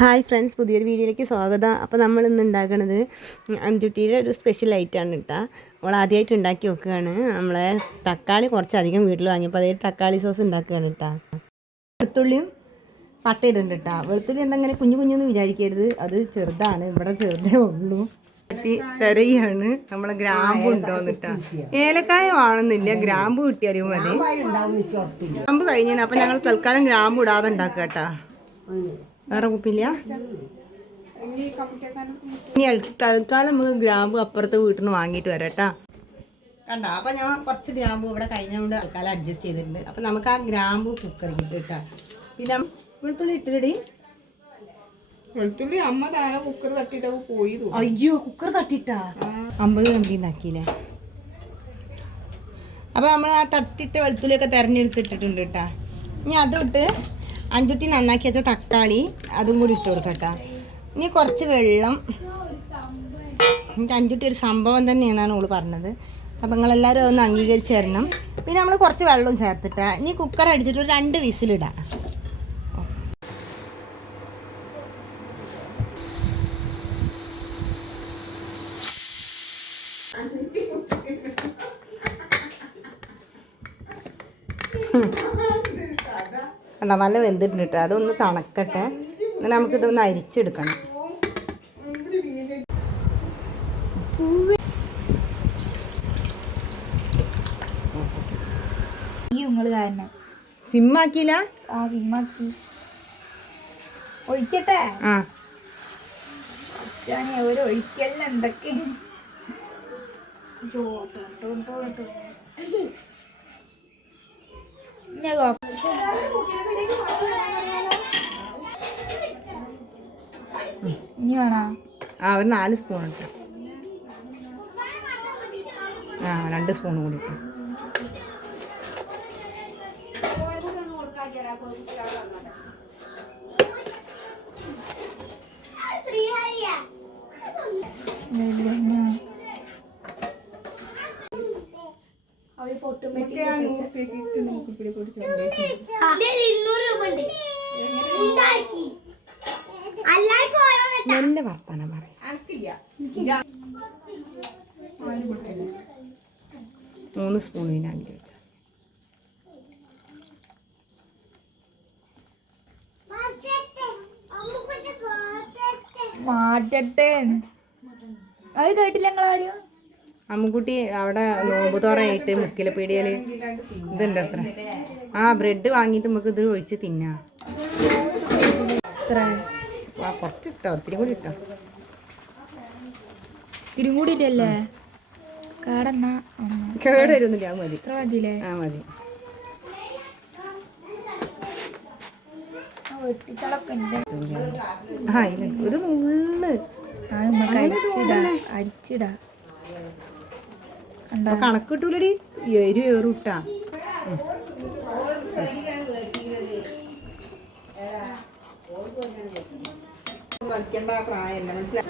Hi friends, പുതിയൊരു വീഡിയോയിലേക്ക് സ്വാഗതം. അപ്പോൾ നമ്മൾ ഇന്ന് ഉണ്ടാക്കുന്നത് അഞ്ചുട്ടിയുടെ ഒരു സ്പെഷ്യൽ ഐറ്റമാണ് കേട്ടോ. നമ്മൾ ആദ്യമായിട്ട് ഉണ്ടാക്കി വെക്കുകയാണ്. നമ്മളെ തക്കാളി കുറച്ചധികം വീട്ടിൽ വാങ്ങിയപ്പോൾ അതിൽ തക്കാളി സോസ് ഉണ്ടാക്കുകയാണ് കേട്ടോ. വെളുത്തുള്ളിയും പട്ടയിടുന്നുണ്ട് കേട്ടോ. വെളുത്തുള്ളി എന്തെങ്കിലും കുഞ്ഞു കുഞ്ഞെന്ന് വിചാരിക്കരുത്, അത് ചെറുതാണ്, ഇവിടെ ചെറുതേ ഉള്ളൂ. തിരയാണ് നമ്മളെ ഗ്രാമ്പു ഉണ്ടോന്ന് കേട്ടോ. ഏലക്കായ വേണമെന്നില്ല, ഗ്രാമ്പു കിട്ടിയാലും മതി. ഗ്രാമ്പു കഴിഞ്ഞാൽ അപ്പം ഞങ്ങൾ തൽക്കാലം ഗ്രാമ്പു ഇടാതെ ഉണ്ടാക്കുക കേട്ടോ. വേറെ കുപ്പില്ല. ഇനി തൽക്കാലം നമുക്ക് ഗ്രാമ്പു അപ്പുറത്തെ വീട്ടിൽ നിന്ന് വാങ്ങിയിട്ട് വരാം കേട്ടാ. കണ്ടോ, അപ്പം ഞാൻ കുറച്ച് ഗ്രാമ്പു ഇവിടെ കഴിഞ്ഞുകൊണ്ട് തൽക്കാലം അഡ്ജസ്റ്റ് ചെയ്തിട്ടുണ്ട്. അപ്പം നമുക്ക് ആ ഗ്രാമ്പു കുക്കറിൽ ഇട്ട് ഇട്ടാ. പിന്നെ വെളുത്തുള്ളി ഇട്ടിടി. വെളുത്തുള്ളി അമ്മ താഴെ കുക്കർ തട്ടിട്ട് പോയി. അയ്യോ, കുക്കർ തട്ടിട്ടാ 50 കമ്പി ഉണ്ടാക്കിയില്ലേ. അപ്പം നമ്മൾ ആ തട്ടിട്ട വെളുത്തുള്ളിയൊക്കെ തിരഞ്ഞെടുത്തിട്ടിട്ടുണ്ട് കേട്ടാ. ഇനി അതിട്ട് അഞ്ചുട്ടി നന്നാക്കി വെച്ച തക്കാളി അതും കൂടി ഇട്ട് കൊടുക്കട്ടോ. ഇനി കുറച്ച് വെള്ളം. എനിക്ക് അഞ്ചുട്ടി ഒരു സംഭവം തന്നെയാണ് ഓള് പറഞ്ഞത്. അപ്പം നിങ്ങളെല്ലാവരും ഒന്ന് അംഗീകരിച്ച് തരണം. പിന്നെ നമ്മൾ കുറച്ച് വെള്ളവും ചേർത്തിട്ടാ. ഇനി കുക്കർ അടിച്ചിട്ട് ഒരു 2 വിസിലിടാം. അല്ല, നല്ല വെന്തിട്ടുണ്ട് കേട്ടോ. അതൊന്ന് തണക്കട്ടെ. എന്നാൽ നമുക്കിതൊന്ന് അരിച്ചെടുക്കണം. സിമ്മാക്കിയില്ല? സിമ്മാക്കി ഒഴിക്കട്ടെ. ആ, ഒരു ഒഴിക്കലിന് എന്തൊക്കെ ഇനി വേണോ? ഒരു 4 സ്പൂൺ ഇട്ടു. 2 സ്പൂൺ കൂടി ഇട്ടു. നല്ല വർത്താനം പറയാം. 3 സ്പൂൺ വിനാഗിരി വെച്ച. മാറ്റട്ടെ. അത് കേട്ടില്ല ഞങ്ങളാരും. അമ്മുക്കുട്ടി അവിടെ നോമ്പ് തുറയായിട്ട് മുക്കിലെ പീടിയല് ഇതുണ്ട് അത്ര. ബ്രെഡ് വാങ്ങിയിട്ട് നമുക്ക് ഇത് ഒഴിച്ച് തിന്നാം. കുറച്ച് ഇട്ടോ, ഒത്തിരി കൂടി ഇട്ടോ. ഇത്തിരി കൂടി ഇല്ലല്ലേ? കേട് വരുന്നില്ല. അത് മതി. ഇത്ര മതിയില്ലേ? മതി. ഒരു നുള്ള് അരിച്ചിടാ. കണക്ക് കിട്ടൂലടി, ഏറുട്ടാ. കളിക്കേണ്ട പ്രായമല്ല, മനസ്സിലായി.